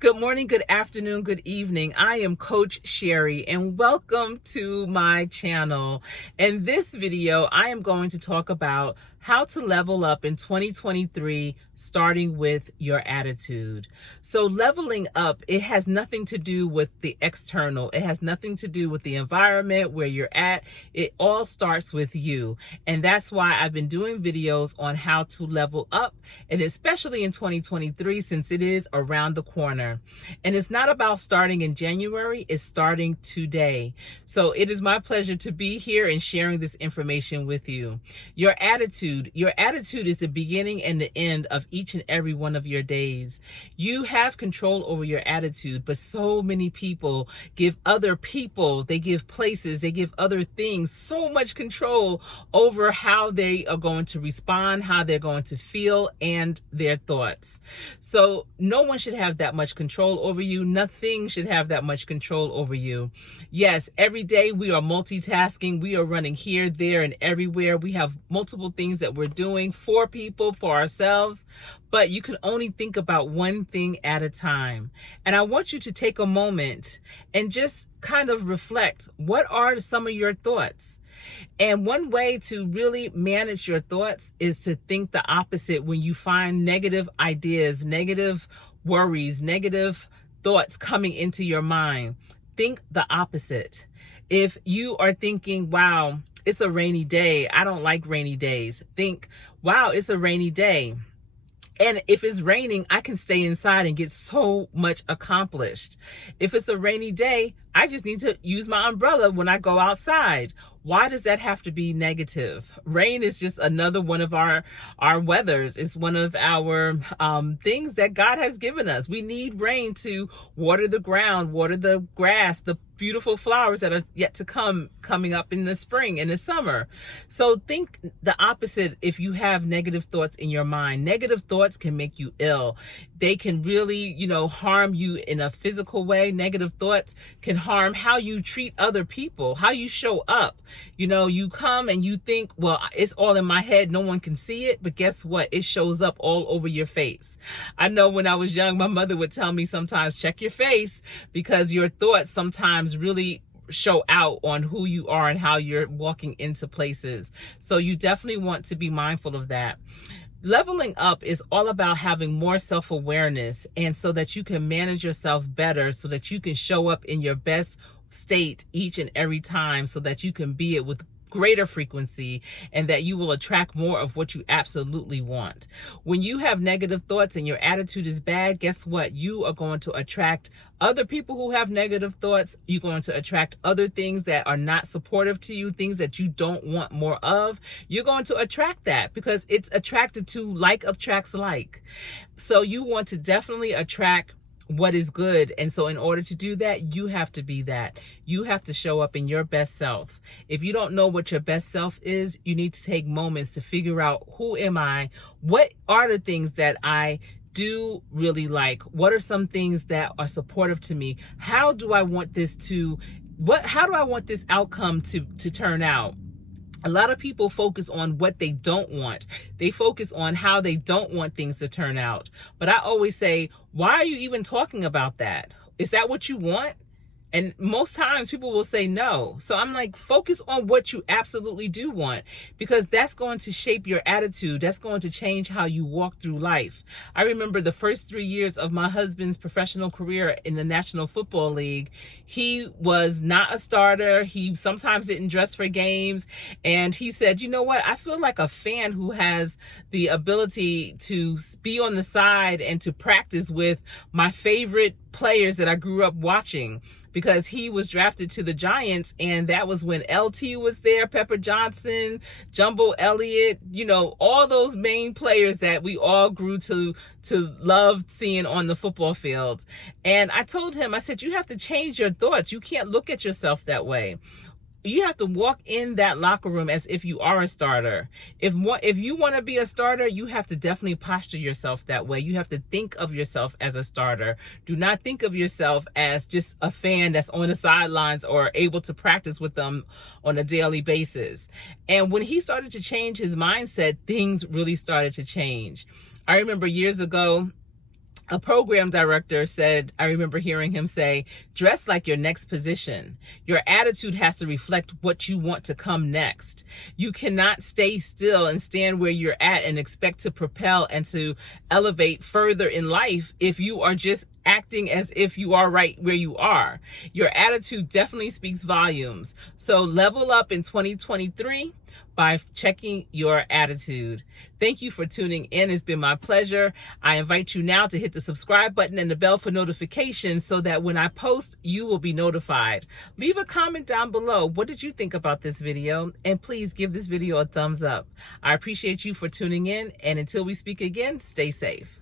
Good morning, good afternoon, good evening. I am Coach Sherry and welcome to my channel. In this video, I am going to talk about how to level up in 2023, starting with your attitude. So leveling up, it has nothing to do with the external. It has nothing to do with the environment where you're at. It all starts with you. And that's why I've been doing videos on how to level up, and especially in 2023, since it is around the corner. And it's not about starting in January, it's starting today. So it is my pleasure to be here and sharing this information with you. Your attitude is the beginning and the end of each and every one of your days. You have control over your attitude, but so many people give other people, they give places, they give other things so much control over how they are going to respond, how they're going to feel, and their thoughts. So no one should have that much control over you. Nothing should have that much control over you. Yes, every day we are multitasking. We are running here, there, and everywhere. We have multiple things that we're doing for people, for ourselves, but you can only think about one thing at a time. And I want you to take a moment and just kind of reflect, what are some of your thoughts? And one way to really manage your thoughts is to think the opposite when you find negative ideas, negative worries, negative thoughts coming into your mind. Think the opposite. If you are thinking, wow, it's a rainy day, I don't like rainy days, think, wow, it's a rainy day. And if it's raining, I can stay inside and get so much accomplished. If it's a rainy day, I just need to use my umbrella when I go outside. Why does that have to be negative? Rain is just another one of our weathers. It's one of our things that God has given us. We need rain to water the ground, water the grass, the beautiful flowers that are yet to coming up in the spring and the summer. So think the opposite. If you have negative thoughts in your mind, negative thoughts can make you ill. They can really, harm you in a physical way. Negative thoughts can harm how you treat other people, how you show up. You come and you think, well, it's all in my head, no one can see it, but guess what? It shows up all over your face. I know when I was young, my mother would tell me sometimes, check your face, because your thoughts sometimes really show out on who you are and how you're walking into places. So you definitely want to be mindful of that. Leveling up is all about having more self-awareness, and so that you can manage yourself better, so that you can show up in your best state each and every time, so that you can be it with greater frequency, and that you will attract more of what you absolutely want. When you have negative thoughts and your attitude is bad, guess what? You are going to attract other people who have negative thoughts. You're going to attract other things that are not supportive to you, things that you don't want more of. You're going to attract that, because it's attracted to like attracts like. So you want to definitely attract what is good. And so in order to do that, you have to be that. You have to show up in your best self. If you don't know what your best self is, you need to take moments to figure out, who am I? What are the things that I do really like? What are some things that are supportive to me? How do I want this outcome to turn out? A lot of people focus on what they don't want. They focus on how they don't want things to turn out. But I always say, why are you even talking about that? Is that what you want? And most times people will say no. So I'm like, focus on what you absolutely do want, because that's going to shape your attitude. That's going to change how you walk through life. I remember the first 3 years of my husband's professional career in the National Football League. He was not a starter. He sometimes didn't dress for games. And he said, you know what? I feel like a fan who has the ability to be on the side and to practice with my favorite players that I grew up watching. Because he was drafted to the Giants, and that was when LT was there, Pepper Johnson, Jumbo Elliott, all those main players that we all grew to love seeing on the football field. And I told him, I said, you have to change your thoughts. You can't look at yourself that way. You have to walk in that locker room as if you are a starter. If you want to be a starter, you have to definitely posture yourself that way. You have to think of yourself as a starter. Do not think of yourself as just a fan that's on the sidelines or able to practice with them on a daily basis. And when he started to change his mindset, things really started to change. I remember years ago, A program director said, I remember hearing him say, dress like your next position. Your attitude has to reflect what you want to come next. You cannot stay still and stand where you're at and expect to propel and to elevate further in life if you are just acting as if you are right where you are. Your attitude definitely speaks volumes. So level up in 2023 by checking your attitude. Thank you for tuning in. It's been my pleasure. I invite you now to hit the subscribe button and the bell for notifications so that when I post, you will be notified. Leave a comment down below. What did you think about this video? And please give this video a thumbs up. I appreciate you for tuning in. And until we speak again, stay safe.